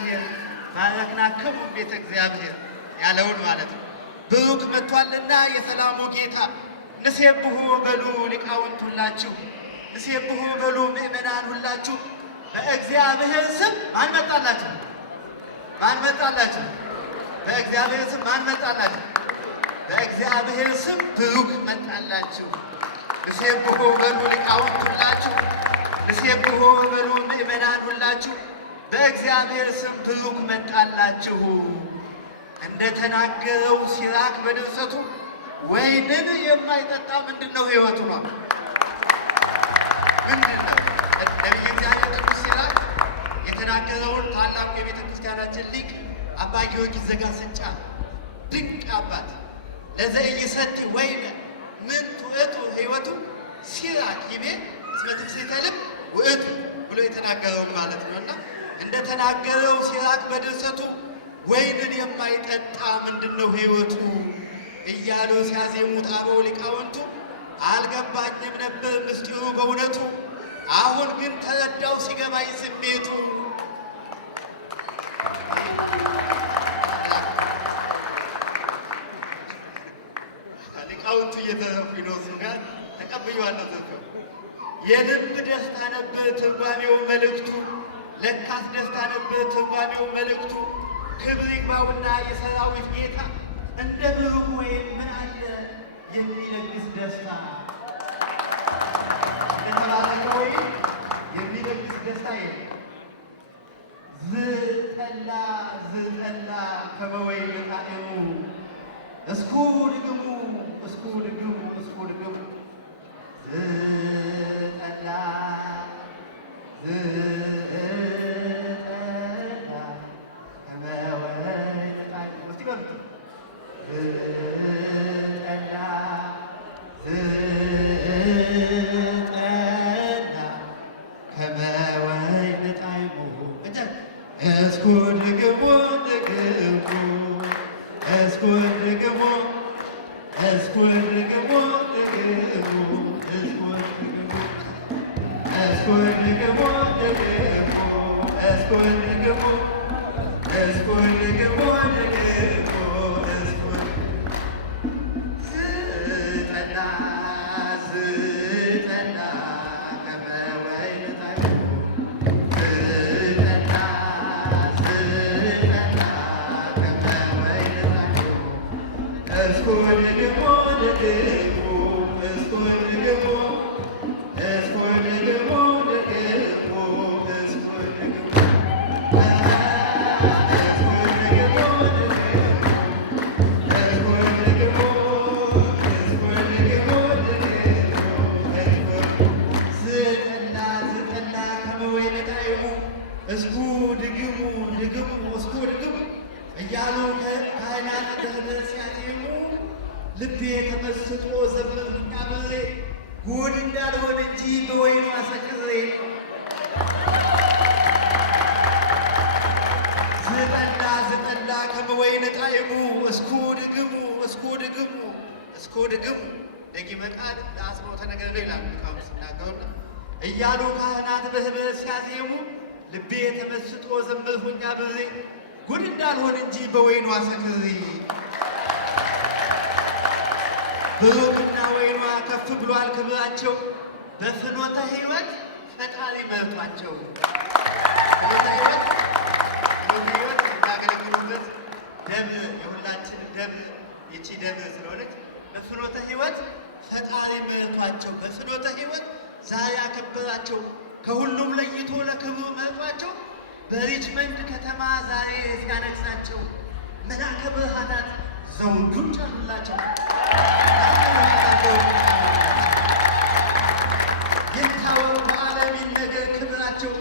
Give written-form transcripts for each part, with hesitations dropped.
እግዚአብሔር ባረክናክሙ ቤተ እግዚአብሔር ያለውን ማለት ነው። ብሩክ መጥቷልና የሰላሙ ጌታ። ንሴብሑ በሉ ሊቃውንት ሁላችሁ፣ ንሴብሑ በሉ ምእመናን ሁላችሁ። በእግዚአብሔር ስም ማን መጣላችሁ? ማን መጣላችሁ? በእግዚአብሔር ስም ማን መጣላችሁ? በእግዚአብሔር ስም ብሩክ መጣላችሁ። ንሴብሖ በሉ ሊቃውንት ሁላችሁ፣ ንሴብሖ በሉ ምእመናን ሁላችሁ። በእግዚአብሔር ስም ብሩክ መጣላችሁ። እንደተናገረው ሲራክ በድርሰቱ ወይንን የማይጠጣ ምንድን ነው ሕይወቱ ነው? ምንድን ነው? ነቢየ እግዚአብሔር ቅዱስ ሲራክ የተናገረውን ታላቁ የቤተ ክርስቲያናችን ሊቅ አባ ጊዮርጊስ ዘጋስጫ ድንቅ አባት ለዘኢይሰቲ ወይነ ምንቱ ውእቱ ሕይወቱ ሲራክ ይቤ እስመ ትፍሥሕተ ልብ ውእቱ ብሎ የተናገረውን ማለት ነው። እና እንደተናገረው ሲራክ በድርሰቱ ወይንን የማይጠጣ ምንድን ነው ሕይወቱ እያሉ ሲያዜሙት አበው ሊቃውንቱ አልገባኝም ነበር ምስጢሩ በእውነቱ፣ አሁን ግን ተረዳው ሲገባኝ ስሜቱ። ሊቃውንቱ እየተረፉኝ ነው። እሱ ጋር ተቀብዬዋለሁ። ዘፈው የልብ ደስታ ነበር ትርጓሜው መልእክቱ፣ ለካስ ደስታ ነበር ትርጓሜው መልእክቱ። ክብር ይግባውና የሰራዊት ጌታ እንደ ብሩክ ወይን ምን አለ የሚለግስ ደስታ፣ እንደተባረከ ወይን የሚለግስ ደስታ የለም። ዝጠላ ዝጠላ ከመወይን ጣዕሙ እስኩ ድግሙ እስኩ ድግሙ እስኩ ድግሙ ዝጠላ እያሉ ካህናት ደህነት ሲያዜሙ ልቤ ተመስጦ ዘመርኩኝ አብሬ ጉድ እንዳልሆን እንጂ በወይኑ አሰክሬ። ዝጠላ ዝጠላ ከመወይን ጣዕሙ እስኩ ድግሙ እስኩ ድግሙ እስኩ ድግሙ ደጊመ ቃል ለአጽንዖተ ነገር ነው ይላሉ ሊቃውንት ሲናገሩና እያሉ ካህናት በህብረት ሲያዜሙ ልቤ ተመስጦ ዘመርኩኝ አብሬ ጉድ እንዳልሆን እንጂ በወይኑ አሰክሬ። ብሩክና ወይኗ ከፍ ብሏል ክብራቸው፣ በፍኖተ ሕይወት ፈጣሪ መርጧቸው። ፍኖተ ሕይወት የሚያገለግሉበት ደብር የሁላችን ደብር ይቺ ደብር ስለሆነች በፍኖተ ሕይወት ፈጣሪ መርጧቸው። በፍኖተ ሕይወት ዛሬ አከበራቸው፣ ከሁሉም ለይቶ ለክብሩ መርጧቸው። በሪችመንድ ከተማ ዛሬ ሲያነግሳቸው መልአከ ብርሃናት ዘውዱን ጫኑላቸው። ይታወቅ በዓለም ይነገር ክብራቸው።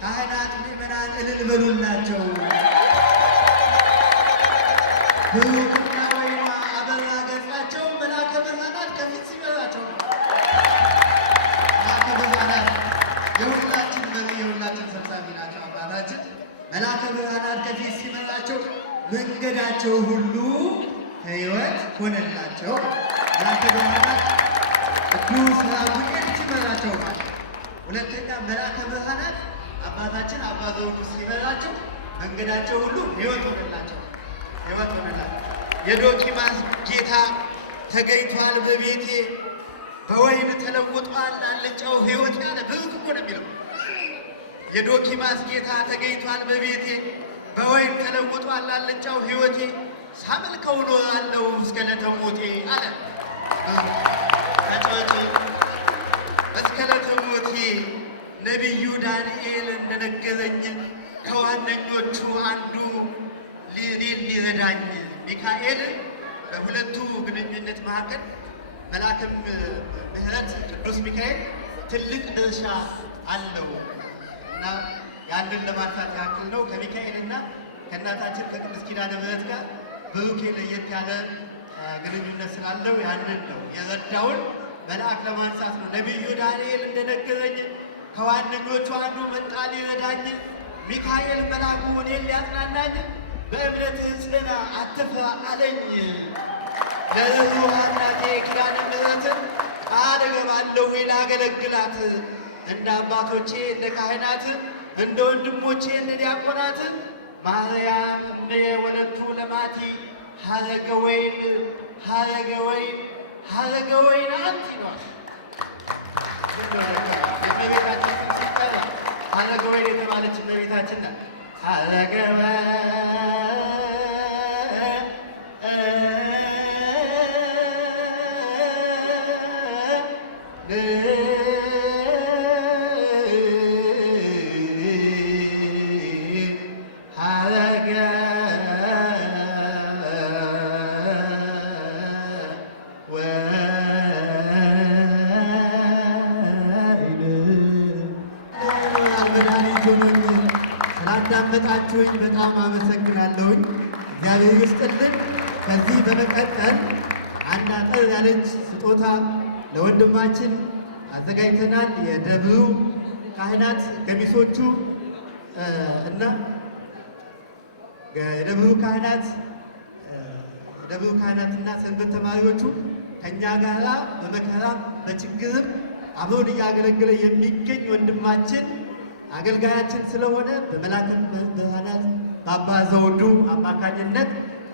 ካህናት ምእመናን እልል በሉላቸው። ብሩክና ወይኗ አበራ ገጻቸው መልአከ ብርሃናት ከፊት ሲመራቸው ነው። መልአከ ብርሃናት የሁላችን መሪ የሁላችን ሰብሳቢ ናቸው። አባታችን መልአከ ብርሃናት ከፊት ሲመራቸው መንገዳቸው ሁሉ ሕይወት ሆነላቸው። መልአከ ብርሃናት ቅዱስ ራጉኤል ሲመራቸው ማለት። ሁለተኛ መልአከ ብርሃናት አባታችን አባ ዘውዱ ሲመራቸው መንገዳቸው ሁሉ ሕይወት ሆነላቸው፣ ሕይወት ሆነላቸው። የዶኪማስ ጌታ ተገኝቷል በቤቴ፣ በወይን ተለውጧል አልጫው ሕይወት ያለ ብሩክ እኮ ነው የሚለው። የዶኪማስ ጌታ ተገኝቷል በቤቴ፣ በወይን ተለውጧል አልጫው ሕይወቴ፣ ሳመልከው እኖራለሁ እስከ ዕለተ ሞቴ አለ። ተጫዋች እስከ ዕለተ ሞቴ ነቢዩ ዳንኤል እንደነገረኝ ከዋነኞቹ አንዱ እኔን ሊረዳኝ ሚካኤል በሁለቱ ግንኙነት መካከል መልአክም ምሕረት ቅዱስ ሚካኤል ትልቅ ድርሻ አለው እና ያንን ለማንሳት ያክል ነው። ከሚካኤልና ከእናታችን ከቅድስት ኪዳነ ምሕረት ጋር ብሩኬ ለየት ያለ ግንኙነት ስላለው ያንን ነው የረዳውን መልአክ ለማንሳት ነው። ነቢዩ ዳንኤል እንደነገረኝ ከዋነኞቹ አንዱ መጣ ሊረዳኝ፣ ሚካኤል መልአኩ እኔን ሊያጽናናኝ በእምነት ጽና አትፍራ አለኝ። ለርኅሩኅ እናቴ ኪዳነ ምሕረትን ቃል እገባለሁ ላገለግላት፣ እንደ አባቶቼ እንደ ካህናት እንደ ወንድሞቼ እንደ ዲያቆናት ማርያም እምየ ወለቱ ለማቲ ሀረገ ወይን ሀረገ ወይን ሀረገ ወይን አንቲ ነዋል። እመቤታችን ሲጠራ ሀረገ ወይን የተባለች እመቤታችን ናት። ሀረገ ስላዳመጣችሁኝ በጣም አመሰግናለሁኝ። እግዚአብሔር ይስጥልን። ከዚህ በመቀጠል አንድ አጠር ያለች ስጦታ ለወንድማችን አዘጋጅተናል። የደብሩ ካህናት ገሚሶቹ እና የደብሩ ካህናትና ሰንበት ተማሪዎቹ ከእኛ ጋራ በመከራም በችግርም አብሮን እያገለገለ የሚገኝ ወንድማችን አገልጋያችን ስለሆነ በመላከ ብርሃናት በአባ ዘውዱ አማካኝነት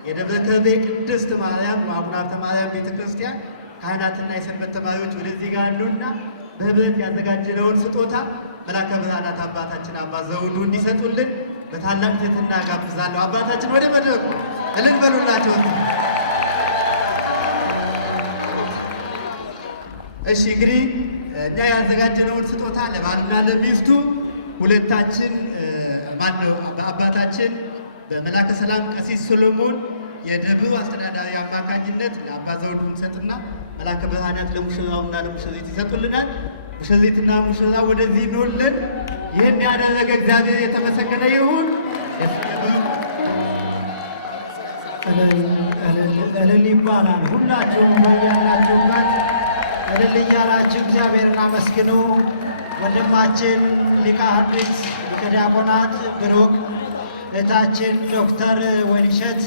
የደብረ ከርቤ ቅድስት ማርያም ወአቡነ ሀብተ ማርያም ቤተ ክርስቲያን ካህናትና የሰንበት ተማሪዎች ወደዚህ ጋር አሉና በህብረት ያዘጋጀነውን ስጦታ መላከ ብርሃናት አባታችን አባ ዘውዱ እንዲሰጡልን በታላቅ ትሕትና ጋብዛለሁ። አባታችን ወደ መድረኩ እልል በሉላቸው። እሺ እንግዲህ እኛ ያዘጋጀነውን ስጦታ ለባልና ለሚስቱ ሁለታችን ማነው በአባታችን በመላከ ሰላም ቀሲስ ሰሎሞን የደብሩ አስተዳዳሪ አማካኝነት ለአባ ዘውዱ እንሰጥና መላከ ብርሃናት ለሙሽራውና ለሙሽሪት ይሰጡልናል። ሙሽሪትና ሙሽራ ወደዚህ እንውልን። ይህን ያደረገ እግዚአብሔር የተመሰገነ ይሁን። እልል ይባላል። ሁላችሁም በያላችሁበት እልል እያላችሁ እግዚአብሔርን አመስግኑ። ወንድማችን ሊቀ ሐዲስ ሊቀ ዲያቆናት ብሩክ፣ እህታችን ዶክተር ወይንሸት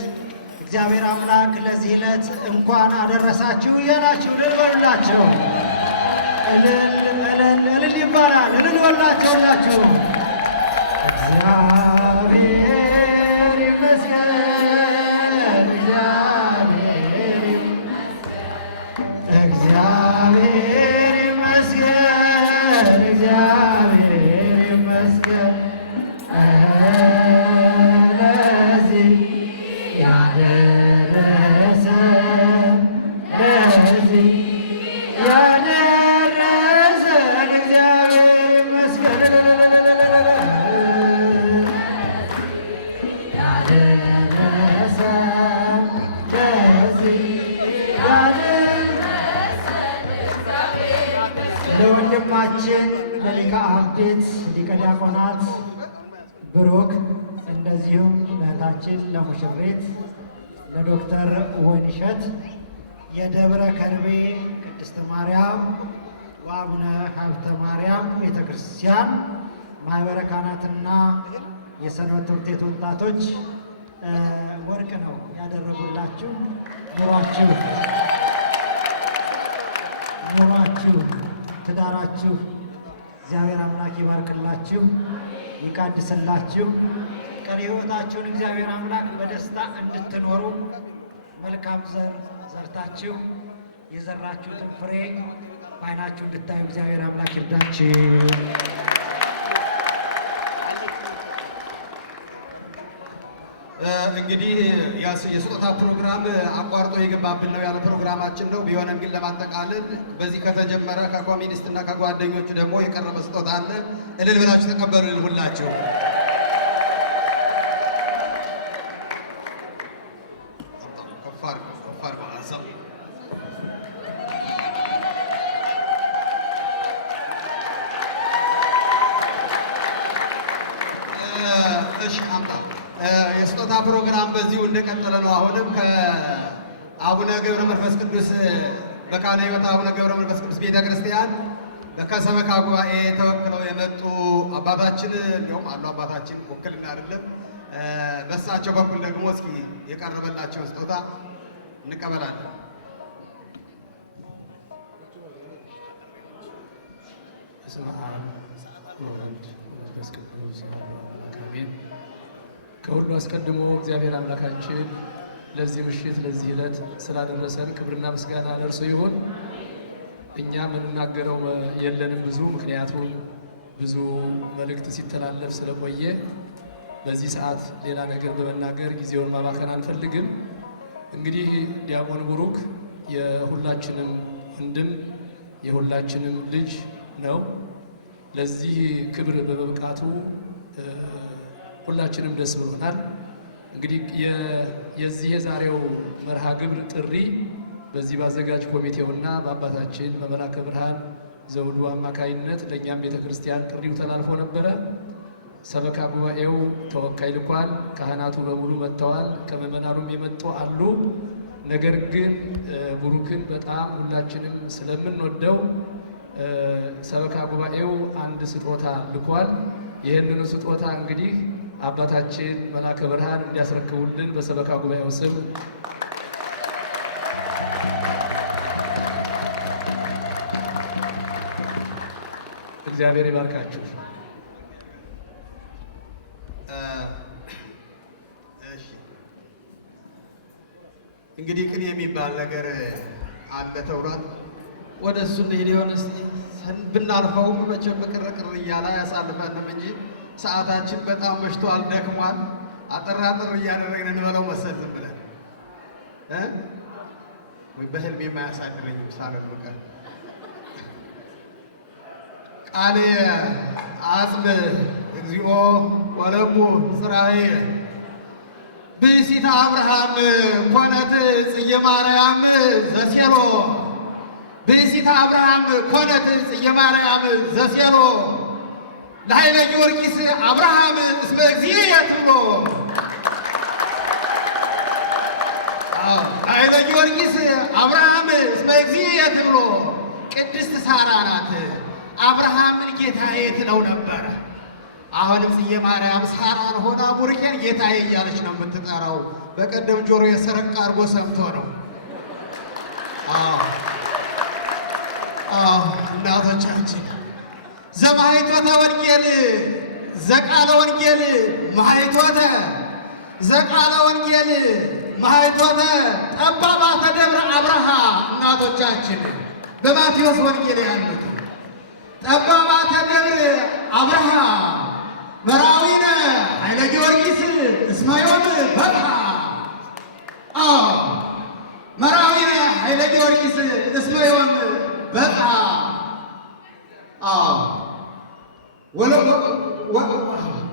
እግዚአብሔር አምላክ ለዚህ ዕለት እንኳን አደረሳችሁ እያላችሁ እልል በሉላቸው። እልል ይባላል። እልል በሉላቸው ሁላችሁ። እግዚአብሔር ይመስገን፣ እግዚአብሔር ይመስገን፣ እግዚአብሔር ይመስገን ለዚህ ያደረሰን፣ ለዚህ ያደረሰን እግዚአብሔር ይመስገን ያደረሰን፣ ለዚህ ለወንድማችን ለሊቀ ሐዲስ ሊቀ ዲያቆናት ብሩክ፣ እንደዚሁም ለእህታችን ለሙሽሪት ለዶክተር ወይንሸት የደብረ ከርቤ ቅድስት ማርያም ወአቡነ ሀብተ ማርያም ቤተ ክርስቲያን ማኅበረ ካህናትና የሰንበት ትምህርት ቤት ወጣቶች ወርቅ ነው ያደረጉላችሁ። ኑሯችሁ ትዳራችሁ እግዚአብሔር አምላክ ይባርክላችሁ፣ ይቃድስላችሁ። ቀሪ ሕይወታችሁን እግዚአብሔር አምላክ በደስታ እንድትኖሩ መልካም ዘር ዘርታችሁ የዘራችሁትን ፍሬ በዓይናችሁ እንድታዩ እግዚአብሔር አምላክ ይርዳችሁ። እንግዲህ የስጦታ ፕሮግራም አቋርጦ የገባብን ነው ያለ ፕሮግራማችን ነው። ቢሆንም ግን ለማጠቃለል በዚህ ከተጀመረ ከኮሚኒስት እና ከጓደኞቹ ደግሞ የቀረበ ስጦታ አለ። እልል ብላችሁ ተቀበሉልን ሁላችሁ። የስጦታ ፕሮግራም በዚሁ እንደቀጠለ ነው። አሁንም ከአቡነ ገብረ መንፈስ ቅዱስ መካነ ሕይወት አቡነ ገብረ መንፈስ ቅዱስ ቤተ ክርስቲያን ከሰበካ ጉባኤ ተወክለው የመጡ አባታችን እንዲሁም አሉ። አባታችን ወክልና አይደለም። በሳቸው በኩል ደግሞ እስኪ የቀረበላቸው ስጦታ እንቀበላለን። በስመ አብ ወወልድ ወመንፈስ ቅዱስ አሜን። ከሁሉ አስቀድሞ እግዚአብሔር አምላካችን ለዚህ ምሽት ለዚህ ዕለት ስላደረሰን ክብርና ምስጋና ለእርሱ ይሁን። እኛ የምንናገረው የለንም ብዙ፣ ምክንያቱም ብዙ መልእክት ሲተላለፍ ስለቆየ በዚህ ሰዓት ሌላ ነገር በመናገር ጊዜውን ማባከን አንፈልግም። እንግዲህ ዲያቆን ቡሩክ የሁላችንም ወንድም የሁላችንም ልጅ ነው። ለዚህ ክብር በመብቃቱ ሁላችንም ደስ ብሎናል። እንግዲህ የዚህ የዛሬው መርሃ ግብር ጥሪ በዚህ ባዘጋጅ ኮሚቴውና በአባታችን በመላከ ብርሃን ዘውዱ አማካይነት ለእኛም ቤተ ክርስቲያን ጥሪው ተላልፎ ነበረ። ሰበካ ጉባኤው ተወካይ ልኳል። ካህናቱ በሙሉ መጥተዋል። ከምዕመናኑም የመጡ አሉ። ነገር ግን ቡሩክን በጣም ሁላችንም ስለምንወደው ሰበካ ጉባኤው አንድ ስጦታ ልኳል። ይህንኑ ስጦታ እንግዲህ አባታችን መላከ ብርሃን እንዲያስረክቡልን በሰበካ ጉባኤው ስም እግዚአብሔር ይባርካችሁ። እንግዲህ ቅኔ የሚባል ነገር አለ ተውሏል። ወደ እሱ እንሂድ። የሆነ ብናልፈውም መቼም ቅርቅር እያለ ያሳልፈንም እንጂ ሰዓታችን በጣም መሽቷል፣ ደክሟል። አጠር አጠር እያደረግን እንበለው መሰል ዝም ብለን ወይ በህልሜ የማያሳድረኝም ሳልልቀ ቃሌ አጽም እግዚኦ ወለቡ ጽራዬ ብእሲተ አብርሃም ኮነት ጽጌ ማርያም ዘሴሎ ብእሲተ አብርሃም ኮነት ጽጌ ማርያም ዘሴሎ ለኃይለ ጊዮርጊስ አብርሃም እስመ እግዚእ ብሎ ኃይለ ጊዮርጊስ አብርሃም እስመ እግዚእ ብሎ ቅድስት ሳራ ናት አብርሃምን ጌታዬ ትለው ነበር። አሁንም ጽጌ ማርያም ሳራን ሆና ቡሩኬን ጌታዬ እያለች ነው የምትጠራው። በቀደም ጆሮ የሰረቅ አድርጎ ሰምቶ ነው። እናቶቻችን ዘማይቶተ ወንጌል ዘቃለ ወንጌል ማይቶተ ዘቃለ ወንጌል ማይቶተ ጠባባተ ደብረ አብርሃ እናቶቻችን በማቴዎስ ወንጌል ያሉት ጠባባተ ደብረ አብርሃ መራዊነ ኃይለ ጊዮርጊስ እስመ ዮም በጽሐ መራዊነ ኃይለ ጊዮርጊስ እስመ ዮም በጽሐ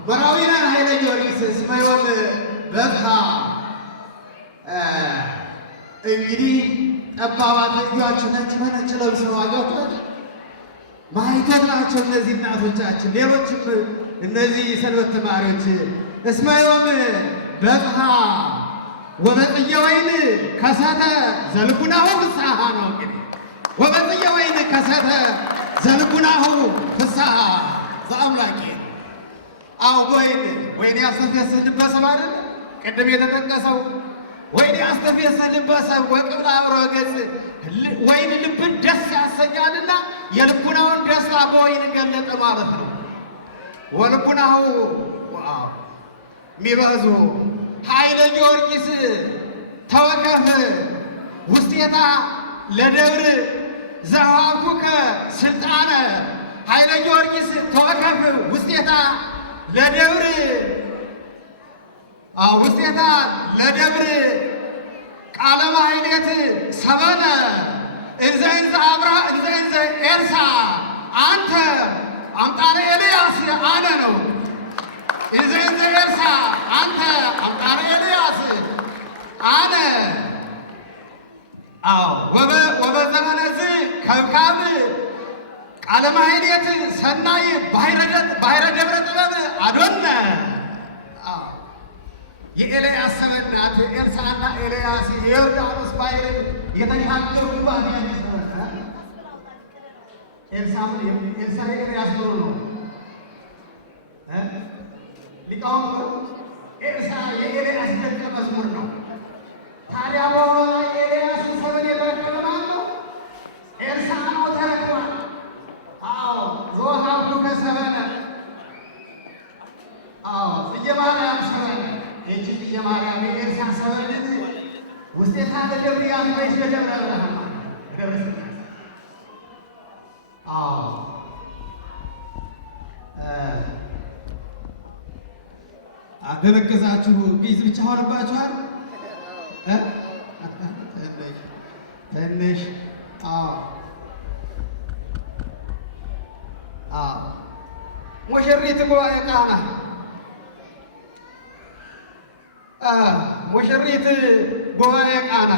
መራዊነ ኃይለ ጊዮርጊስ እስመ ዮም በጽሐ። እንግዲህ ጠባባት ልጇችሁ ነጭ በነጭ ለብሰው አገቷል ማይቶት ናቸው እነዚህ እናቶቻችን። ሌሎችም እነዚህ ሰንበት ተማሪዎች እስመ ዮም በጽሐ ወበጽጌ ወይን ከሰተ ዘልቡናሁ ፍስሐ ነው። እንግዲህ ወበጽጌ ወይን ከሰተ ዘልቡናሁ ፍስሐ ዘአምላኬ። አዎ ወይን ያሰፈሰንበት ሰው አይደል? ቅድም የተጠቀሰው ወይን ያስተፌስ ልበ ሰብእ ወቅብለ አብሮ ገጽ ወይን ልብን ደስ ያሰኛልና የልቡናውን ደስታ በወይን ገለጠ ማለት ነው። ወልቡናሁ ሚበዙ ኃይለ ጊዮርጊስ ተወከፍ ውስቴታ ለደብር ዘዋኩከ ስልጣነ ኃይለ ጊዮርጊስ ተወከፍ ውስቴታ ለደብር ውስቴታ ለደብር ቃለ ማሕሌት ሰበነ እንዘ አብራ እንዘ ኤልሳ አንተ አምጣነ ኤልያስ አነ ነው። እንዘ ኤልሳ አንተ አምጣነ ኤልያስ አነ ወበዘመነ ከብካብ ቃለ ማሕሌት ሰናይ ባሕረ ደብረ ጥበብ አዶነ የኤልያስ ሰበናት ኤልሳዕና ኤልያስ የዮርዳኖስ ባሕር የተሻገሩባት ኤልሳ ኤልያስ ብሎ ነው ሊቃውንቱ ኤልሳ የኤልያስ ደቀ መዝሙር ነው። ታዲያ በኋላ የኤልያስ ሰበን የተረከበ ማን ነው? ኤልሳዕ ነው ተረክቧል። ዘወሃብኩከ ሰበነ ጽጌ ማርያም ሰበነ እንጂ ጽጌ ማርያም የኤልሳዕ ሰበንን ውስቴታ ለደብር ያዝበሽ ለደብረ ብርሃን ደብረ ስላሴ አደረገዛችሁ ቢዝ ብቻ ሆነባችኋል። ትንሽ ሙሽሪት ጉባኤ ቃና ሙሽሪት ጉባኤ ቃና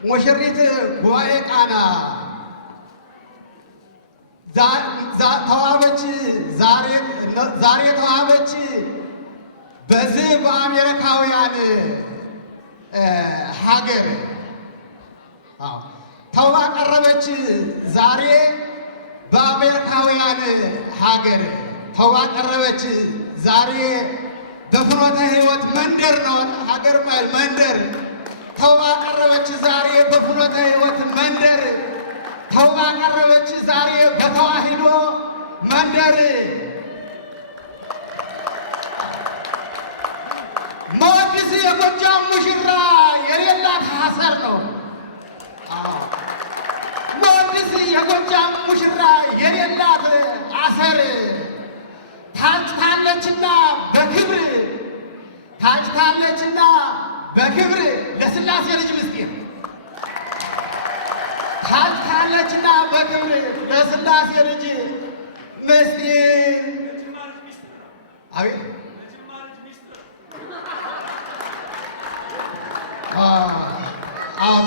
ሙሽሪት ጉባኤ ቃና ተዋበች። ዛሬ ተዋበች። በዚህ በአሜሪካውያን ሀገር ተውባ ቀረበች። ዛሬ በአሜሪካውያን ሀገር ተውባ ቀረበች። ዛሬ በፍኖተ ሕይወት መንደር ነው ሀገር መንደር ተውባ ቀረበች። ዛሬ በፍኖተ ሕይወት መንደር ተውባ ቀረበች። ዛሬ በተዋሂዶ መንደር መወድስ የጎጃም ሙሽራ የሌላት ሐሰር ነው። መወድስ የጎጃም ሙሽራ የሌላት አሰር ታጭታለችና በክብር ታጭታለችና በክብር ለሥላሴ ልጅ ምስጢር ታጭታለችና በክብር ለሥላሴ ልጅ ምስጢር አቤት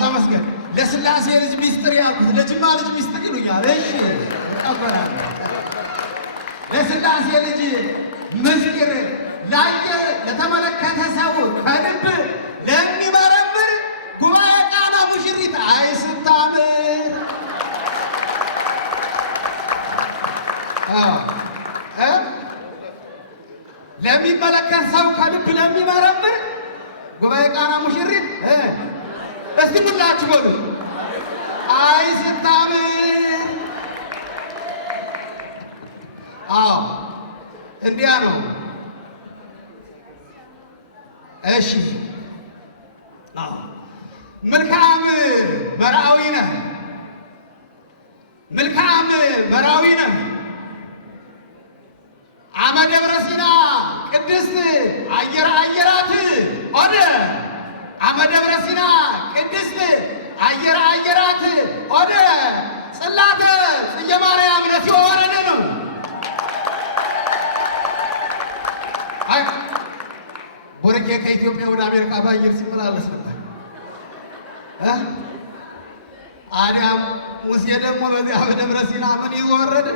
ተመስገን። ለሥላሴ ልጅ ሚስጥር ያልኩት ለጅማ ልጅ ሚስጥር ይሉኛል። እሺ እቀበላለሁ። ለሥላሴ ልጅ ምስጢር ላየ ለተመለከተ ሰው ከልብ ለሚመረምር ጉባኤ ቃና ሙሽሪት አይ ስታምር ለሚመለከት ሰው ከልብ ለሚመረምር ጉባኤ ቃና ሙሽሪት እስቲ ሁላችሁ በሉ አይ ስታምር። እንዲያ ነው። እሺ መልካም መርአዊ ነህ፣ መልካም መርአዊ ነህ። አመ ደብረ ሲና ቅድስት አየራት ኦደ አመ ደብረ ሲና ቅድስት አየራት ኦደ ጽላተ ጽጌ ማርያም ነሲኦ ወረደ ነው። ቦረኬ ከኢትዮጵያ ወደ አሜሪካ በአየር ሲመላለስ ነበር። አዲያም ሙሴ ደግሞ በዚያ በደብረ ሲና ምን ይዞ ወረደ?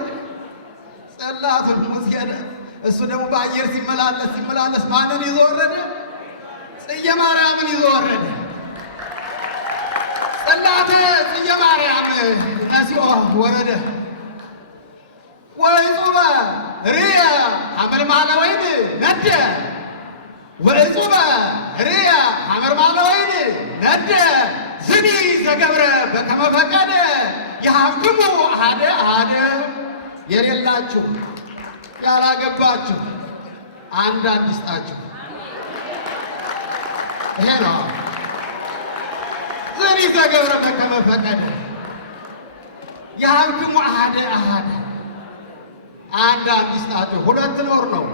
ጽላቱን ሙሴ እሱ ደግሞ በአየር ሲመላለስ ማንን ይዞ ወረደ? ጽጌ ማርያምን ይዞ ወረደ። ጽላተ ጽጌ ማርያም ነሲኦ ወረደ። ወይጹበ ርእየ ሐመልማለ ወይን ነደ ወእጹበ ርእየ ሐመርማለ ወይን ነደ ዝኒ ዘገብረ በከመ ፈቀደ የሃብክሙ አሐደ አሐደ። የሌላችሁ ያላገባችሁ አንድ ይስጣችሁ። ይሄ ነው ዝኒ ዘገብረ በከመ ፈቀደ የሃብክሙ አሐደ አሐደ። አንድ ይስጣችሁ። ሁለት ኖር ነው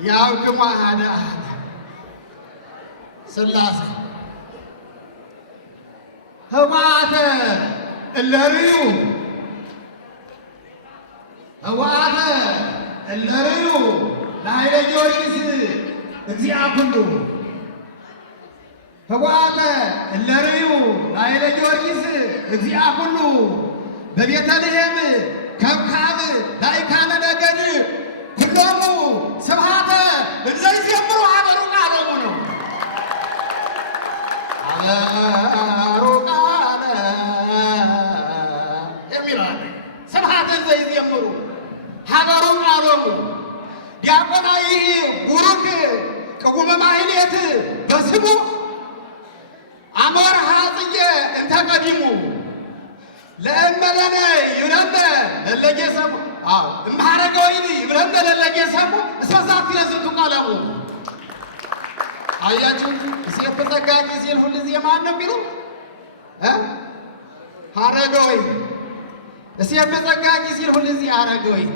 የሃብክሙ አሐደ አሐደ ሥላሴ ህወሓተ እለ ርእዩ ህወሓተ እለ ርእዩ ለኃይለ ጊዮርጊስ እግዚአ ኩሉ ህወሓተ እለ ርእዩ ለኃይለ ጊዮርጊስ እግዚአ ኩሉ በቤተልሔም ከብካብ ላዕካነ ነገድ ኩሎሙ ስብሐተ እለ ይዜምሩ ሀበሩ ቃሎሙ ነው። ሀበሩ ቃለ የሚለው አለ። ስብሐተ እለ ይዜምሩ ሀበሩ ቃሎሙ። ዲያቆናዊ ቡሩክ ቅጉመ ማሕሌት በስሙ አመርሃ ጽጌ እንተ ቀዲሙ ለእመለነ ይብለነ ለለጌሰሙ እምሃረገ ወይን ይብለነ ለለጌሰሙ እስመ ዛቲ ለዝንቱ ቀለሙ። አያችሁ ሴት ተዘጋጅ ሲል ሁልጊዜ ማን ነው የሚሉ ሀረገ ወይን። ሴት ተዘጋጅ ሲል ሁልጊዜ ሀረገ ወይን።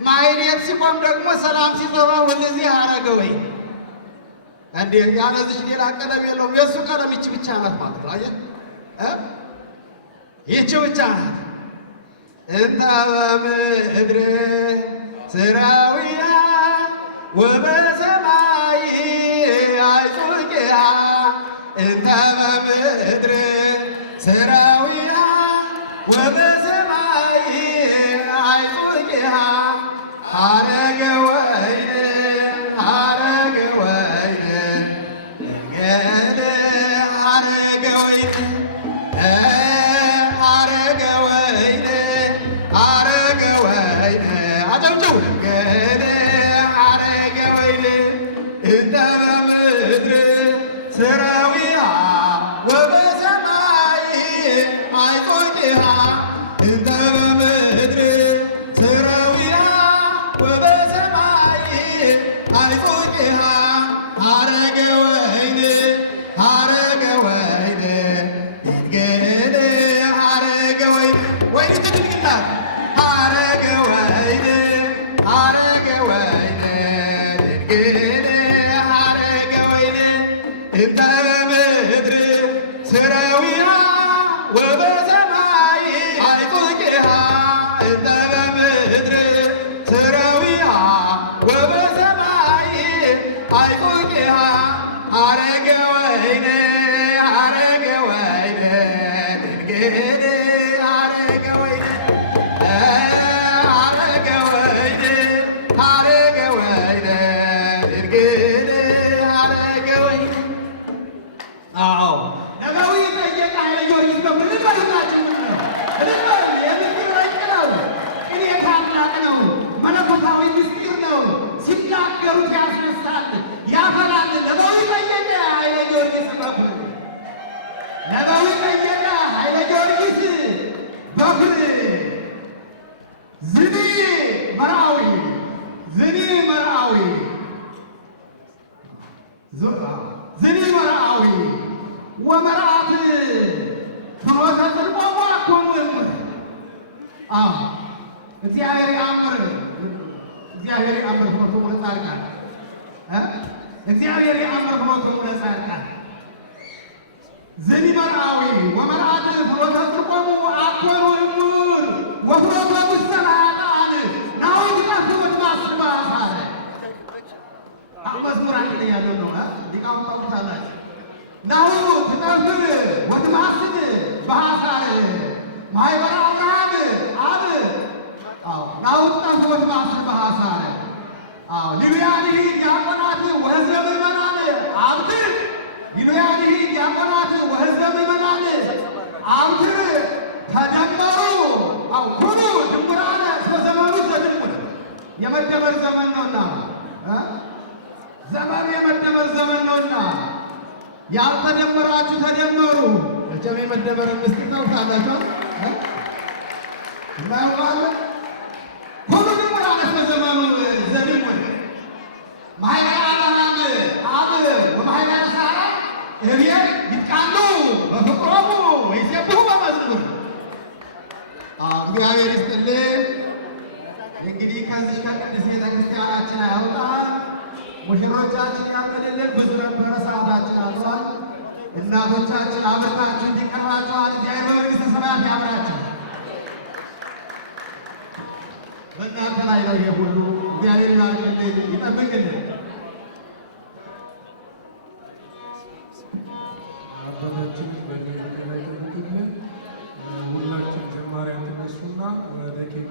ማሕሌት ሲቆም ደግሞ ሰላም ሲጠባ ሁልጊዜ ሀረገ ወይን። እንዴ ያለዚች ሌላ ቀለም የለውም። የእሱ ቀለም ይቺ ብቻ ናት ማለት ነው። አየህ ይቺ ብቻ ናት። እንተ በምድር ሥራዊሃ ወበሰማይ አዕጹቂሃ እንተ በምድር ሥራዊሃ ወበሰማይ አዕጹቂሃ ሀረገ ወይን ሀረገ ወይን እንገድ ሀረገ ወይን ሀረገ ወይን ሀረገ ወይን አጨብጭቡ። እንገድ ሀረገ ወይን እንተ በምድር ሥራዊሃ ወበሰማይ አዕጹቂሃ እንተ በምድር ሥራዊሃ ወበሰማይ አዕጹቂሃ ሀረገ ወይን ሀረገ ወይን እንገድ ሀረገ ወይን ወይን ትድግናት ሀረገ ወይን ሀረገ ወይን እንገድ ሀረገ ወይን እንተ በምድር ሥራዊሃ ወበሰማይ አዕጹቂሃ እንተ በምድር ሥራዊሃ ወበሰማይ አዕጹቂሃ ሀረገ ወይን ሀረገ ወይን እንገድ ሀረገ ወይን ሀረገ ወይን ሀረገ ወይን እንገድ ሀረገ ወይን። አዎ ነቢዩ ጠየቀ ኃይለ ጊዮርጊስ በምን መልካችሁ ነው? የምስጢር ነው። ቅኔ ታላቅ ነው። መለኮታዊ ምስጢር ነው። ሲናገሩት ያስነሳል፣ ያፈላል። ነቢዩ ጠየቀ ኃይለ ጊዮርጊስ በኩር ነቢዩ ጠየቀ ኃይለ ጊዮርጊስ በኩር ዝኒ መርአዊ ዝኒ መርአዊ ዝኒ መርአዊ ወመርአት ፍኖተ ጽድቆሙ አኮኑ እምር። እግዚአብሔር ያምር እግዚአብሔር ያምር ፍኖቶሙ ለጻድቃን እግዚአብሔር ያምር ፍኖቶሙ ለጻድቃን ዝኒ መርአዊ ወመርአት ፍኖተ ጽድቆሙ አኮኑ እምር ወፍኖቶሙ ውስተ ኃጥአን ናሁ ይጠፍእ ማስባ አሳረ። መዝሙር አንድ ላይ ያለው ነው። ሊቃውንቱ ታውቁታላችሁ። ናሁ ትጠፍእ ወትማስን በሐሳር ማኅበረ አብርሃም አብ ናሁ ትጠፍእ ወትማስን በሐሳር ሊሉያንህ ዲያቆናት ወሕዝበ ምእመናን አብትር ሊሉያንህ ዲያቆናት ወሕዝበ ምእመናን አብትር ተደመሩ ኩሉ ድንቡራነ እስከ ዘመኑ ዘድንቡር የመደመር ዘመን ነውና ዘመኑ የመደመር ዘመን ነውና ያልተደመራችሁ ተደመሩ። መቼም የመደመርን ምስጢር ታውቃላችሁ። ማይዋል ሁሉ ግን ወራነስ በዘመኑ ዘዲሞን ማይራ አብርሃም አብ ወማይራ ሳራ እብየር ይቃሉ በፍቅሮሙ ወይሴብሑ በመዝሙር እግዚአብሔር ይስጥልን። እንግዲህ ከዚህ ከቅድስት ቤተ ክርስቲያናችን ያውጣል። ሙሽሮቻችን ያመልልን። ብዙ ነበረ፣ ሰዓታችን አልፏል። እናቶቻችን አብርታችሁ እንዲቀርባችኋል። እግዚአብሔር በመንግሥተ ሰማያት ያምራችሁ። በእናንተ ላይ ነው ይሄ ሁሉ። እግዚአብሔር ይባርክልን፣ ይጠብቅልን። አባታችን በእድሜ ላይ ይጠብቅልን። ሁላችን ዘማሪያን ተነሱና ወደ ኬክ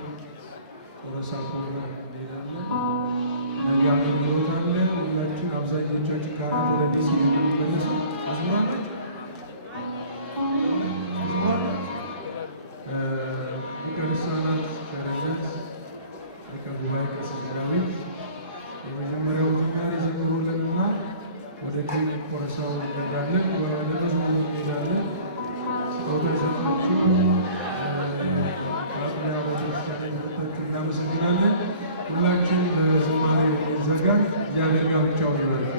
ወረሳ ፕሮግራም እንሄዳለን። ነገ አገልግሎት አለ። ሁላችን አብዛኞቻችን ከአራት ወደ ደሴ የምንመለስ አዝማች ሊቀ ልሳናት ከረነት ሊቀ ጉባኤ ቀሲስ ዳዊት የመጀመሪያው ዝማሬ ዘምሩልንና ወደ ኬክ ቆረሳው እንሄዳለን። ወደ መዝሙሩ እንሄዳለን። ሰውነታችሁ አጥቢያ ቤተክርስቲያን የመጣችሁ እናመሰግናለን። ሁላችን በዝማሬ ዘጋጅ እግዚአብሔር ጋብቻውን ይባርክ።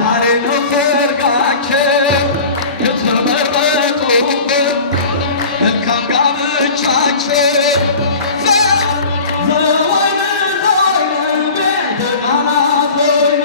Hare ሰርጋቸው የተመረቁበት መልካም ጋብቻቸው ዘወይን ዘወይን ቤተ ቃና ዘወይን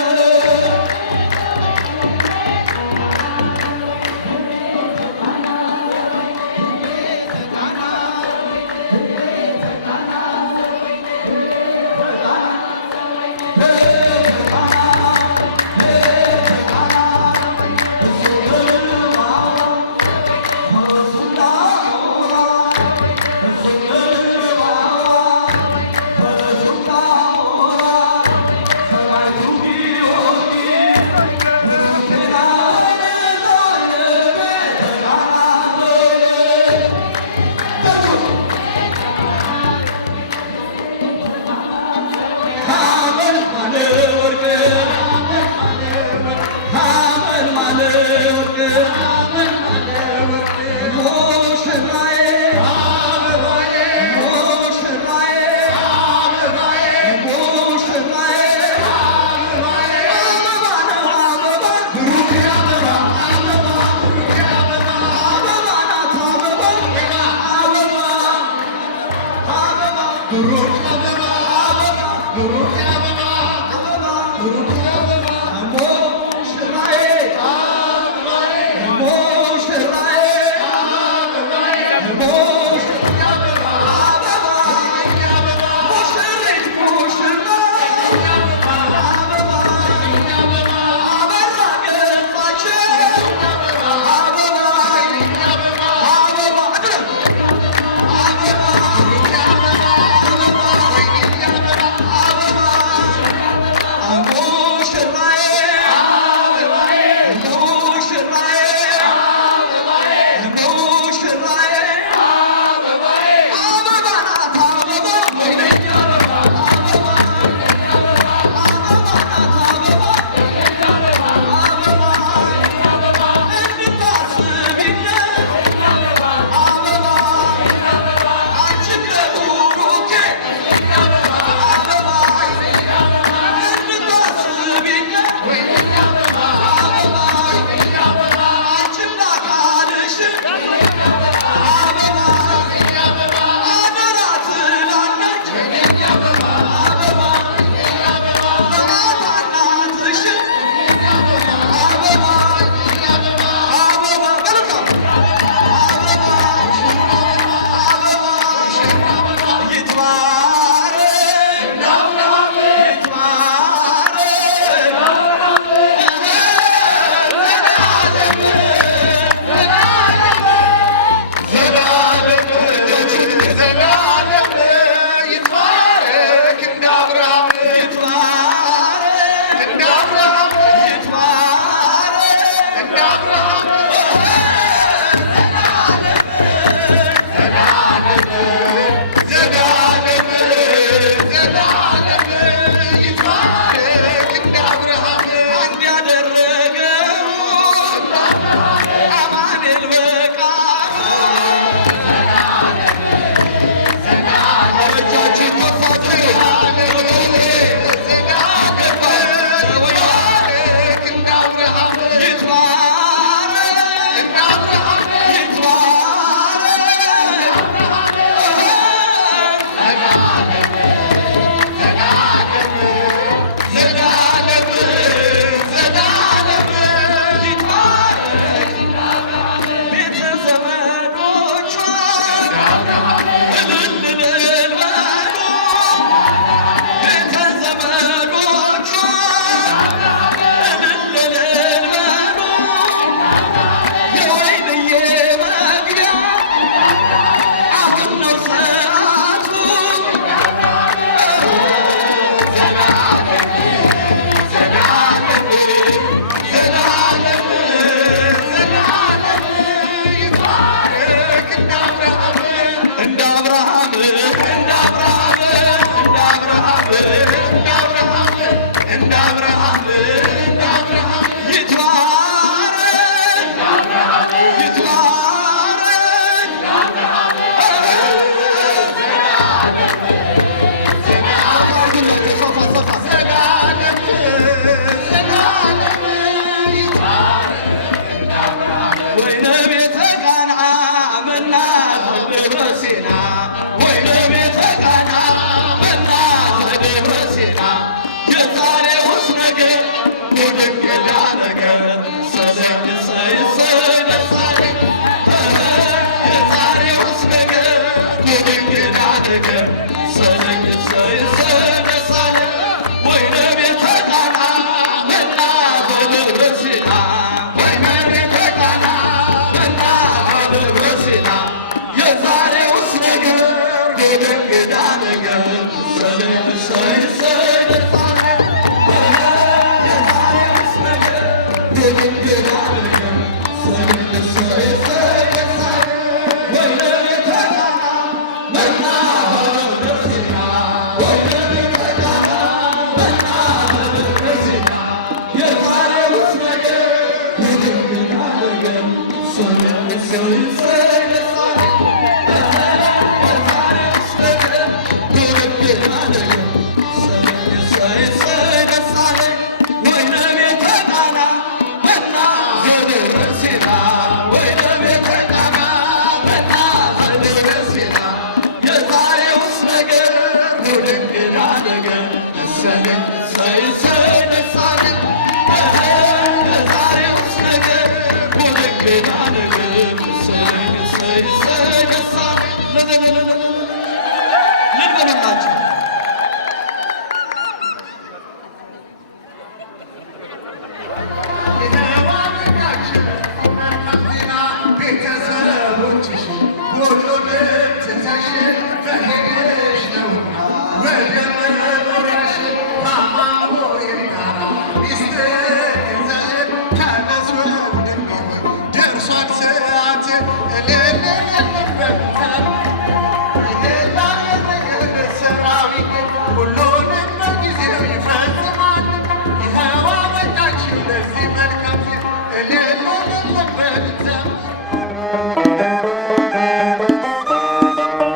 More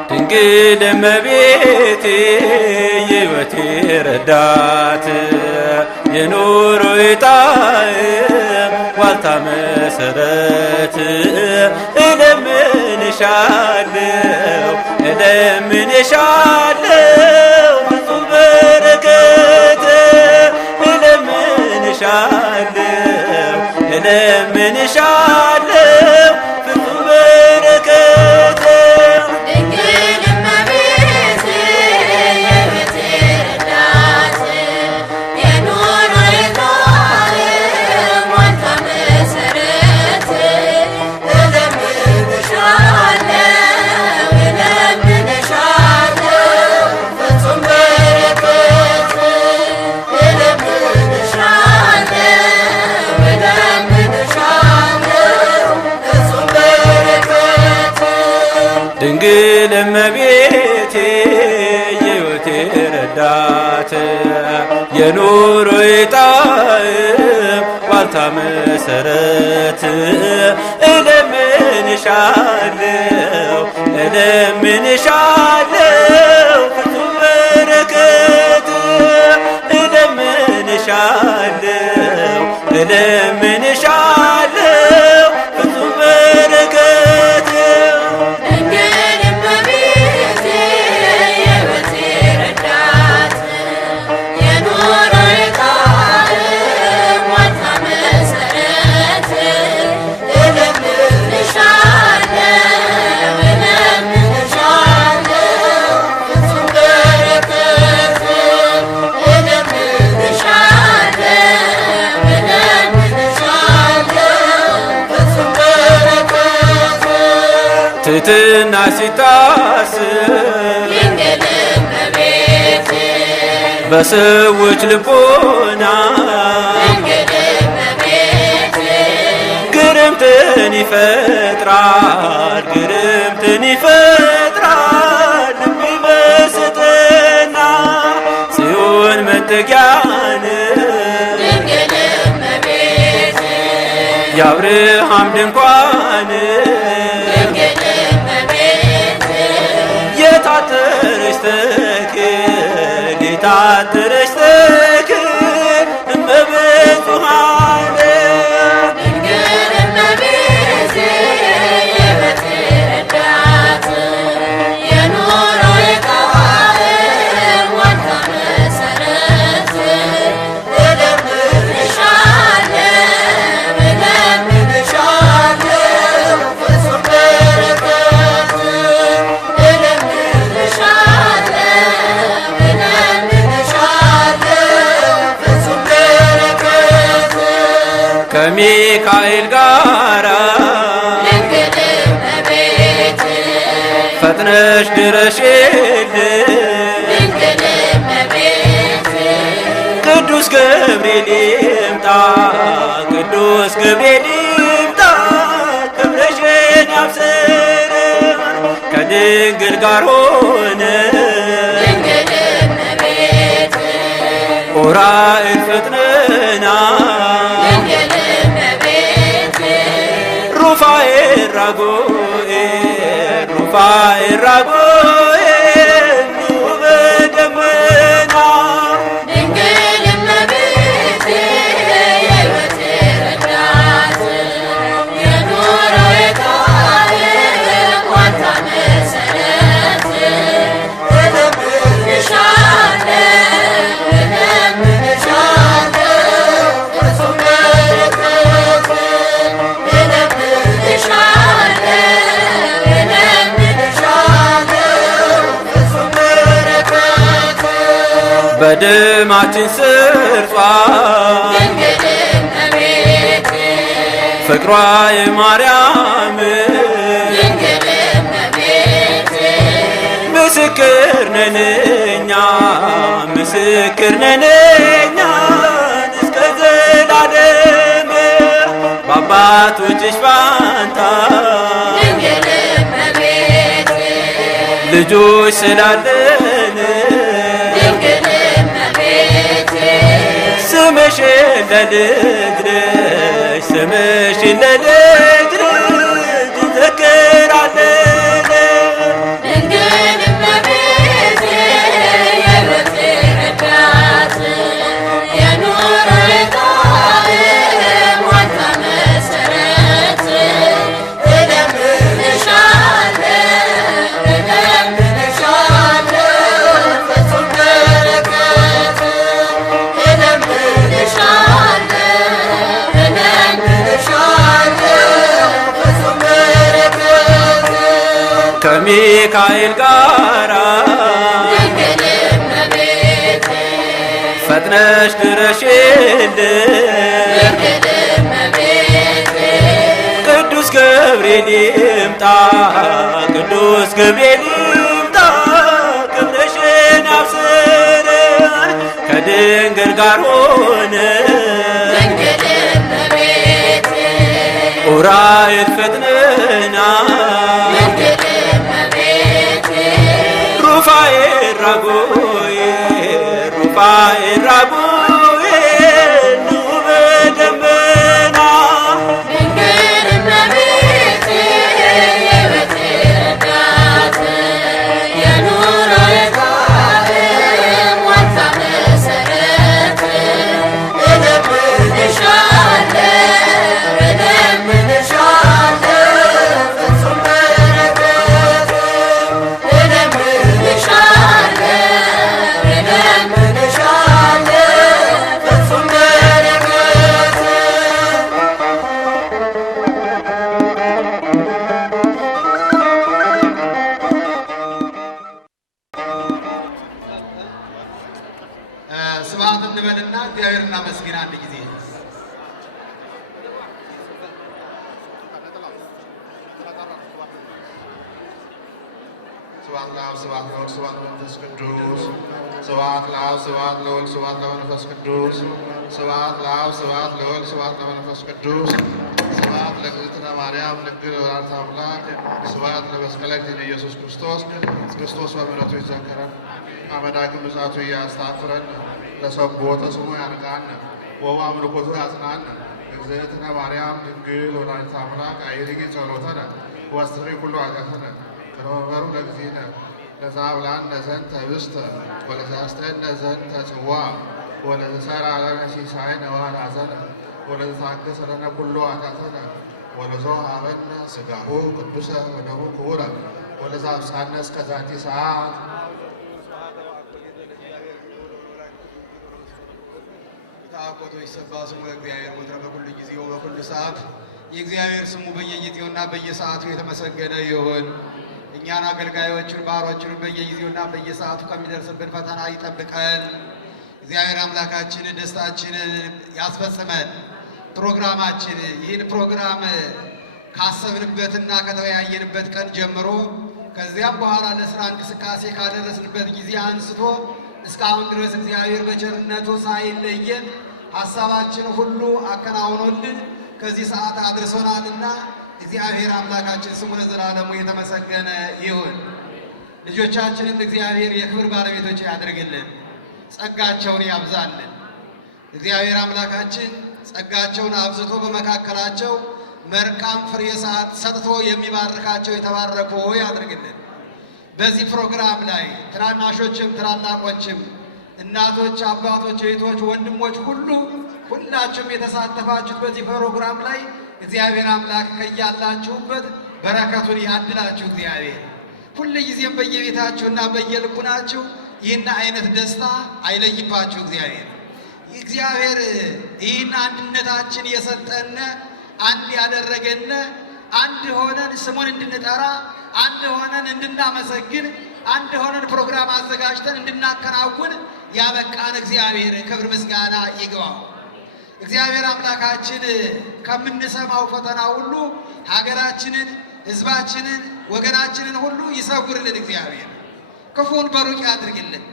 ድንግል እመቤቴ የሕይወቴ ረዳት የኑሮዬ ጣዕም ዋልታ መሰረት እለምንሻለሁ እለምንሻለሁ ፍጹም በረከት እለምንሻለሁ እለምንሻለሁ ፍጹም በረከት ድንግል እመቤቴ የሕይወቴ ረዳት የኑሮዬ ጣዕም ዋልታ መሰረት እለምንሻለሁ እለምንሻለሁ ፍጹም በረከት እለምንሻለሁ እለምንሻለሁ ፍጹም በረከት ትሕትና ሲታስብ በሰዎች ልቦና ግርምትን ይፈጥራል ግርምትን ይፈጥራል ልብ ይመስጥና ጽዮን መጠጊያን የአብርሃም ድንኳን የታጠረች ተክል የታጠረች ተክል እመብዙኃን ድንግል እመቤቴ የሕይወቴ ረዳት የኑሮዬ ጣዕም ዋልታ መሰረት እለምንሻለሁ እለምንሻለሁ ፍጹም በረከት ከሚካኤል ጋራ ድንግል እመቤቴ ፈጥነሽ ድረሽልን ድንግል እመቤቴ ቅዱስ ገብርኤል ይምጣ ቅዱስ ገብርኤል ይምጣ ክብርሽን ያብስረን ከድንግል ጋር ሆነ ድንግል እመቤት ዑራኤል ፈጥነና ድንግል እመቤት ሩፋኤል ራጉኤል ኑ በደመና ድንግል እመቤት የሕይወቴ ረዳት የኑሮዬ ቃል ዋልታ መሰረት በደማችን ሰርጿል ድንግል እመቤት ፍቅሯ የማርያም ድንግል እመቤት ምስክር ነን እኛ እስከ ዘላለም በአባቶችሽ ፋንታ ድንግል እመቤት ልጆች ስላለን ድንግል እመቤት ስምሽን ለልጅ እንዘክራለን። ድንግል እመቤት የሕይወቴ ረዳት የኑሮዬ ቃል ዋልታ መሰረት እለምንሻለሁ ፍጹም በረከት እለምንሻለሁ ፍጹም በረከት ከሚካኤል ጋራ ድንግል እመቤት ፈጥነሽ ድረሽልን ድንግል እመቤት ቅዱስ ገብርኤል ይምጣ ክብርሽን ያብስረን ከድንግል ጋር ሆነ ድንግል እመቤት ዑራኤል ፈጥነና ድንግል እመቤት ሩፋኤል ራጉኤል ኑ በደመና ድንግል እመቤት የሕይወቴ ረዳት የኑሮዬ ቃል ዋልታ መሰረት እለምንሻለሁ ፍጹም በረከት እለምንሻለሁ ፍጹም በረከት ስብሐት እንበልና እግዚአብሔር እናመስግን አንድ ጊዜ። ስብሐት ለአብ ስብሐት ለወልድ ስብሐት ለመንፈስ ቅዱስ ስብሐት ለአብ ስብሐት ለወልድ ስብሐት ለመንፈስ ቅዱስ ስብሐት ለአብ ስብሐት ለወልድ ስብሐት ለመንፈስ ቅዱስ ስብሐት ለእግዝእትነ ማርያም ድንግል ወላዲተ አምላክ ስብሐት ለመስቀለ እግዚእነ ኢየሱስ ክርስቶስ ክርስቶስ በምሕረቱ ይዘከረን አመዳግም ብዛቱ ያስታፍረን ለሰቦተ ስሙ ያርቃን ወአምልኮቱ ያጽናን እግዝእትነ ማርያም ድንግል ወላዲተ አምላክ አይርጊ ጸሎተነ ወአስተስሪ ኩሉ ኃጢአተነ ከመንበሩ ለእግዚእነ ለዘአብልዐነ ዘንተ ኅብስተ ወለዘአስተየነ ዘንተ ጽዋዕ ወለዘሠርዐ ለነ ሲሳየነ ወኀዘነ ወለዘታገሠ ለነ ኩሎ ኃጢአተነ ወለዘወሀበነ ሥጋሁ ቅዱሰ ወደሙ ክቡረ ወለዘአብጽሐነ እስከ ዛቲ ሰዓት ተአኮቶ ይሰባ ስሙ ለእግዚአብሔር ወትረ በኩሉ ጊዜ ወበኩሉ ሰዓት የእግዚአብሔር ስሙ በየጊዜውና በየሰዓቱ የተመሰገነ ይሁን። እኛን አገልጋዮችን ባሮችን በየጊዜውና በየሰዓቱ ከሚደርስብን ፈተና ይጠብቀን። እግዚአብሔር አምላካችን ደስታችንን ያስፈጽመን። ፕሮግራማችን ይህን ፕሮግራም ካሰብንበትና ከተወያየንበት ቀን ጀምሮ ከዚያም በኋላ ለስራ እንቅስቃሴ ካደረስንበት ጊዜ አንስቶ እስካሁን ድረስ እግዚአብሔር በቸርነቱ ሳይለየን ሀሳባችን ሁሉ አከናውኖልን ከዚህ ሰዓት አድርሶናልና እግዚአብሔር አምላካችን ስሙ ለዘላለሙ የተመሰገነ ይሁን። ልጆቻችንን እግዚአብሔር የክብር ባለቤቶች ያድርግልን፣ ጸጋቸውን ያብዛልን። እግዚአብሔር አምላካችን ጸጋቸውን አብዝቶ በመካከላቸው መልካም ፍሬ ሰጥቶ የሚባርካቸው የተባረኩ ያድርግልን። በዚህ ፕሮግራም ላይ ትናናሾችም ትላላቆችም እናቶች፣ አባቶች፣ እህቶች፣ ወንድሞች ሁላችሁም የተሳተፋችሁት በዚህ ፕሮግራም ላይ እግዚአብሔር አምላክ ከያላችሁበት በረከቱን ያድላችሁ። እግዚአብሔር ሁልጊዜም በየቤታችሁና በየልቡናችሁ ይህን አይነት ደስታ አይለይባችሁ። እግዚአብሔር ይህን አንድነታችን የሰጠን አንድ ያደረገን አንድ ሆነን ስሙን እንድንጠራ አንድ ሆነን እንድናመሰግን አንድ ሆነን ፕሮግራም አዘጋጅተን እንድናከናውን ያበቃን እግዚአብሔር ክብር ምስጋና ይግባው። እግዚአብሔር አምላካችን ከምንሰማው ፈተና ሁሉ ሀገራችንን፣ ሕዝባችንን፣ ወገናችንን ሁሉ ይሰውርልን። እግዚአብሔር ክፉን በሩቅ ያድርግልን።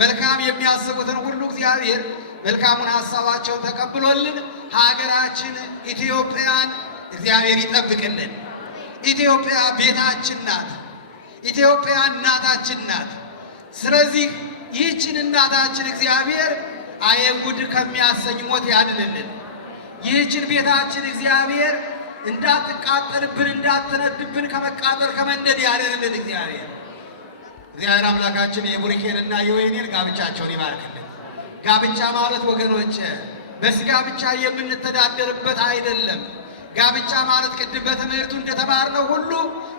መልካም የሚያስቡትን ሁሉ እግዚአብሔር መልካሙን ሀሳባቸውን ተቀብሎልን ሀገራችን ኢትዮጵያን እግዚአብሔር ይጠብቅልን። ኢትዮጵያ ቤታችን ናት። ኢትዮጵያ እናታችን ናት። ስለዚህ ይህችን እናታችን እግዚአብሔር አይጉድ ከሚያሰኝ ሞት ያድንልን። ይህችን ቤታችን እግዚአብሔር እንዳትቃጠልብን እንዳትነድብን ከመቃጠል ከመንደድ ያድንልን። እግዚአብሔር አምላካችን የቡሩኬንና የወይኔን ጋብቻቸውን ይባርክልን። ጋብቻ ማለት ወገኖች በስጋ ብቻ የምንተዳደርበት አይደለም። ጋብቻ ማለት ቅድም በትምህርቱ እንደተማርነው ሁሉ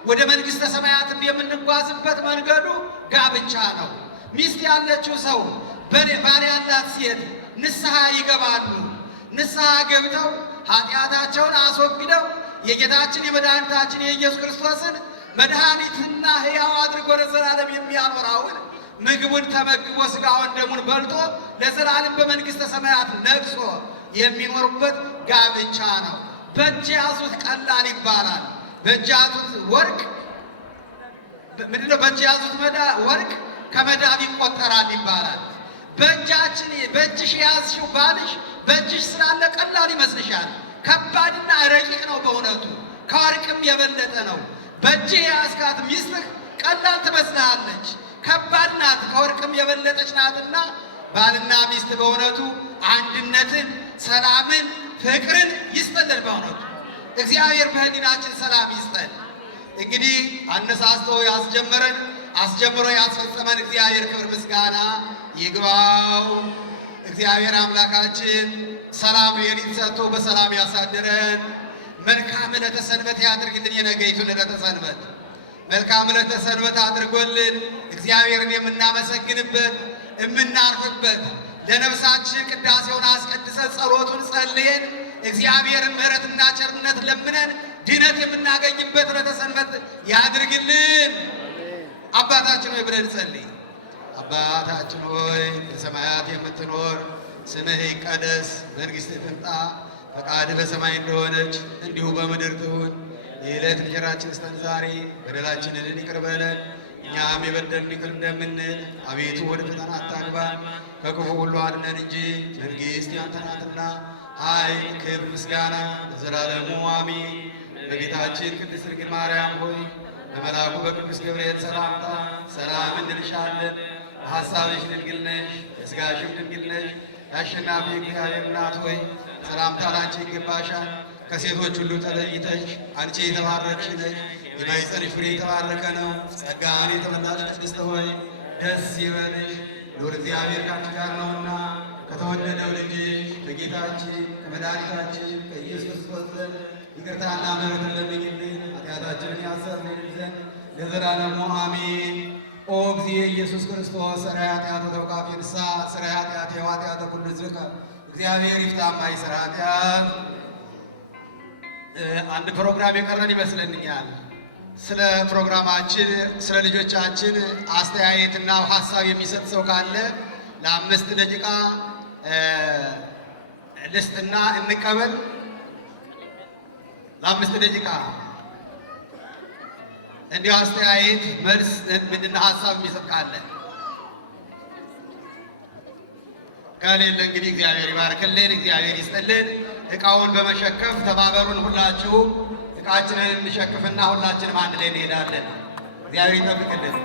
ወደ መንግሥተ ሰማያትም የምንጓዝበት መንገዱ ጋብቻ ነው። ሚስት ያለችው ሰው ባል ያላት ሴት ንስሐ ይገባሉ። ንስሐ ገብተው ኃጢአታቸውን አስወግደው የጌታችን የመድኃኒታችን የኢየሱስ ክርስቶስን መድኃኒትና ሕያው አድርጎ ለዘላለም የሚያኖራውን ምግቡን ተመግቦ ሥጋውን ደሙን በልቶ ለዘላለም በመንግሥተ ሰማያት ነግሶ የሚኖሩበት ጋብቻ ነው። በእጅ ያዙት ቀላል ይባላል። በእጅ ያዙት ወርቅ ምንድነው? በእጅ ያዙት ወርቅ ከመዳብ ይቆጠራል ይባላል። በእጅሽ የያዝሽው ባልሽ በእጅሽ ስላለ ቀላል ይመስልሻል። ከባድና ረቂቅ ነው። በእውነቱ ከወርቅም የበለጠ ነው። በእጅ የያዝካት ሚስትህ ቀላል ትመስልሃለች፣ ከባድ ናት፣ ከወርቅም የበለጠች ናትና ባልና ሚስት በእውነቱ አንድነትን፣ ሰላምን፣ ፍቅርን ይስጠልን። በእውነቱ እግዚአብሔር በህሊናችን ሰላም ይስጠን። እንግዲህ አነሳስቶ ያስጀመረን አስጀምሮ ያስፈጸመን እግዚአብሔር ክብር ምስጋና ይግባው። እግዚአብሔር አምላካችን ሰላም ሌሊት ሰጥቶ በሰላም ያሳድረን። መልካም ዕለተ ሰንበት ያድርግልን። የነገይቱን ዕለተ ሰንበት መልካም ዕለተ ሰንበት አድርጎልን እግዚአብሔርን የምናመሰግንበት የምናርፍበት ለነፍሳችን ቅዳሴውን አስቀድሰን ጸሎቱን ጸልየን እግዚአብሔርን ምሕረትና ቸርነት ለምነን ድነት የምናገኝበት ዕለተ ሰንበት ያድርግልን። አባታችን ሆይ ብለን ጸልይ። አባታችን ሆይ በሰማያት የምትኖር ስምህ ይቀደስ፣ መንግሥትህ ትምጣ፣ ፈቃድህ በሰማይ እንደሆነች እንዲሁ በምድር ትሁን። የዕለት እንጀራችንን ስጠን ዛሬ፣ በደላችንን ይቅር በለን እኛም የበደሉንን ይቅር እንደምንል፣ አቤቱ ወደ ፈተና አታግባን ከክፉ ሁሉ አድነን እንጂ መንግሥት ያንተ ናትና ኃይል፣ ክብር፣ ምስጋና ለዘላለሙ አሜን። በጌታችን ቅድስት ድንግል ማርያም ሆይ በመልአኩ በቅዱስ ገብርኤል ሰላምታ ሰላም እንልሻለን። በሐሳብሽ ድንግል ነሽ፣ በሥጋሽም ድንግል ነሽ። የአሸናፊ እግዚአብሔር እናት ሆይ ሰላምታ ላንቺ ይገባሻል። ከሴቶች ሁሉ ተለይተሽ አንቺ የተባረክሽ ነሽ፣ የማኅፀንሽ ፍሬ የተባረከ ነው። ጸጋን የተመላሽ ቅድስት ሆይ ደስ ይበልሽ፣ ልዑል እግዚአብሔር ከአንቺ ጋር ነውና ከተወደደው ልጅሽ ከጌታችን ከመድኃኒታችን ከኢየሱስ ክርስቶስ ዘንድ ይቅርታና ምሕረትን ለምኝልን ኃጢአታችንን ያሰርልን ዘንድ ለዘላለሙ አሜን። ኦ እግዚእ ኢየሱስ ክርስቶስ ሠራይ ኃጢአተ ተወቃፊ ንስሐ ሠራይ ኃጢአት የኃጢአተ ኩሉ ሕዝብ እግዚአብሔር ይፍታ እማይሠራ ኃጢአት። አንድ ፕሮግራም የቀረን ይመስለኛል። ስለ ፕሮግራማችን ስለ ልጆቻችን አስተያየትና ሀሳብ የሚሰጥ ሰው ካለ ለ5 ደቂቃ ልስጥና እንቀበል። ለ5 ደቂቃ እንዲሁ አስተያየት መልስ ምንድነው ሀሳብ የሚሰጥ ካለ ከሌለ እንግዲህ እግዚአብሔር ይባርክልን፣ እግዚአብሔር ይስጥልን። እቃውን በመሸከም ተባበሩን። ሁላችሁም እቃችንን እንሸክፍና ሁላችንም አንድ ላይ እንሄዳለን። እግዚአብሔር ይጠብቅልን።